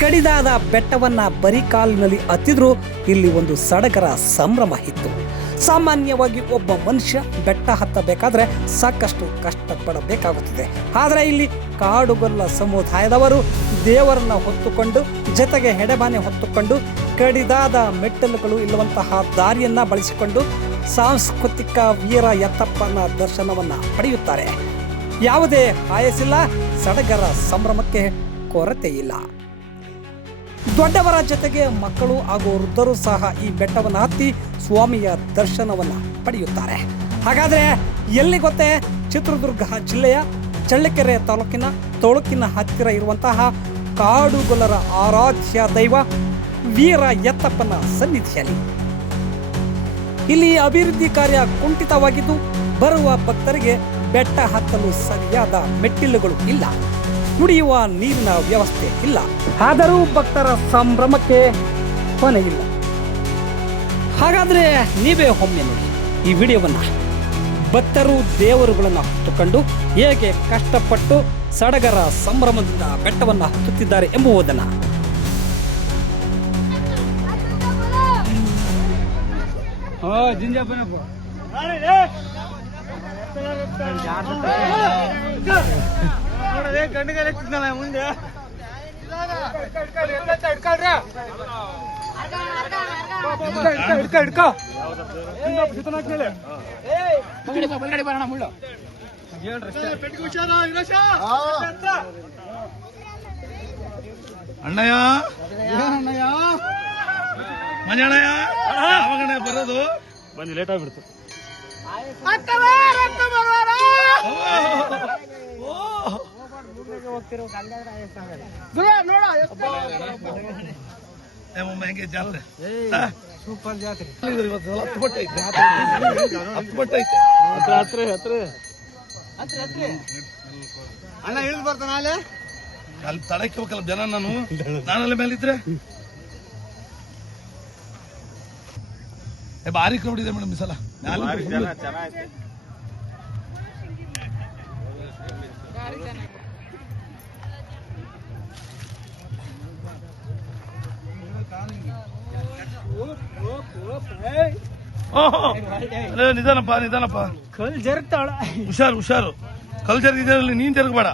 ಕಡಿದಾದ ಬೆಟ್ಟವನ್ನ ಬರೀ ಕಾಲಿನಲ್ಲಿ ಹತ್ತಿದ್ರೂ ಇಲ್ಲಿ ಒಂದು ಸಡಗರ ಸಂಭ್ರಮ ಇತ್ತು. ಸಾಮಾನ್ಯವಾಗಿ ಒಬ್ಬ ಮನುಷ್ಯ ಬೆಟ್ಟ ಹತ್ತಬೇಕಾದ್ರೆ ಸಾಕಷ್ಟು ಕಷ್ಟಪಡಬೇಕಾಗುತ್ತದೆ. ಆದರೆ ಇಲ್ಲಿ ಕಾಡುಗೊಲ್ಲ ಸಮುದಾಯದವರು ದೇವರನ್ನ ಹೊತ್ತುಕೊಂಡು ಜೊತೆಗೆ ಹೆಡೆಮಾನೆ ಹೊತ್ತುಕೊಂಡು ಕಡಿದಾದ ಮೆಟ್ಟಲುಗಳು ಇಲ್ಲವಂತಹ ದಾರಿಯನ್ನ ಬಳಸಿಕೊಂಡು ಸಾಂಸ್ಕೃತಿಕ ವೀರ ಯತ್ತಪ್ಪನ ದರ್ಶನವನ್ನ ಪಡೆಯುತ್ತಾರೆ. ಯಾವುದೇ ಆಯಸ್ಸಿಲ್ಲ, ಸಡಗರ ಸಂಭ್ರಮಕ್ಕೆ ಕೊರತೆ ಇಲ್ಲ. ದೊಡ್ಡವರ ಜೊತೆಗೆ ಮಕ್ಕಳು ಹಾಗೂ ವೃದ್ಧರು ಸಹ ಈ ಬೆಟ್ಟವನ್ನು ಹತ್ತಿ ಸ್ವಾಮಿಯ ದರ್ಶನವನ್ನು ಪಡೆಯುತ್ತಾರೆ. ಹಾಗಾದರೆ ಎಲ್ಲಿ ಗೊತ್ತೇ? ಚಿತ್ರದುರ್ಗ ಜಿಲ್ಲೆಯ ಚಳ್ಳಕೆರೆ ತಾಲೂಕಿನ ಹತ್ತಿರ ಇರುವಂತಹ ಕಾಡುಗೊಲ್ಲರ ಆರಾಧ್ಯ ದೈವ ವೀರ ಯತ್ತಪ್ಪನ ಸನ್ನಿಧಿಯಲ್ಲಿ. ಇಲ್ಲಿ ಅಭಿವೃದ್ಧಿ ಕಾರ್ಯ ಕುಂಠಿತವಾಗಿದ್ದು ಬರುವ ಭಕ್ತರಿಗೆ ಬೆಟ್ಟ ಹತ್ತಲು ಸರಿಯಾದ ಮೆಟ್ಟಿಲುಗಳು ಇಲ್ಲ, ಕುಡಿಯುವ ನೀರಿನ ವ್ಯವಸ್ಥೆ ಇಲ್ಲ. ಆದರೂ ಭಕ್ತರ ಸಂಭ್ರಮಕ್ಕೆ ಕೊನೆ ಇಲ್ಲ. ಹಾಗಾದರೆ ನೀವೇ ಒಮ್ಮೆ ನೋಡಿ ಈ ವಿಡಿಯೋವನ್ನು. ಭಕ್ತರು ದೇವರುಗಳನ್ನು ಹೊತ್ತುಕೊಂಡು ಹೇಗೆ ಕಷ್ಟಪಟ್ಟು ಸಡಗರ ಸಂಭ್ರಮದಿಂದ ಬೆಟ್ಟವನ್ನು ಹತ್ತುತ್ತಿದ್ದಾರೆ ಎಂಬುದನ್ನು. ಮುಂದೆ ಅಣ್ಣಯ್ಯ ಮಂಜಣ್ಣಯ್ಯ ಯಾವಾಗಣ್ಣ ಬರೋದು? ಬಂದು ಲೇಟ್ ಆಗ್ಬಿಡ್ತು. ಹೆಂಗೆ ಜಾತ್ರೆ ಸೂಪರ್ ಜಾತ್ರೆ. ಅಣ್ಣ ಇಳಿದು ಬರ್ತಾನ ಅಲ್ಲಿ ತಡಕ್ಕೆ ಹೋಗಲ್ಲ ಜನ. ನಾನಲ್ಲಿ ಮೇಲಿದ್ರೆ ಭಾರಿ ಕ್ರೌಡ್ ಇದೆ ಮೇಡಮ್ ಈ ಸಲ. ನಿಧಾನಪ್ಪ ಕಲ್ ಜರುಗ್ತಾಳ. ಹುಷಾರು ಕಲ್ ಜರುಗಿದ್ರಲ್ಲಿ ನೀನ್ ಜರುಗಬೇಡ.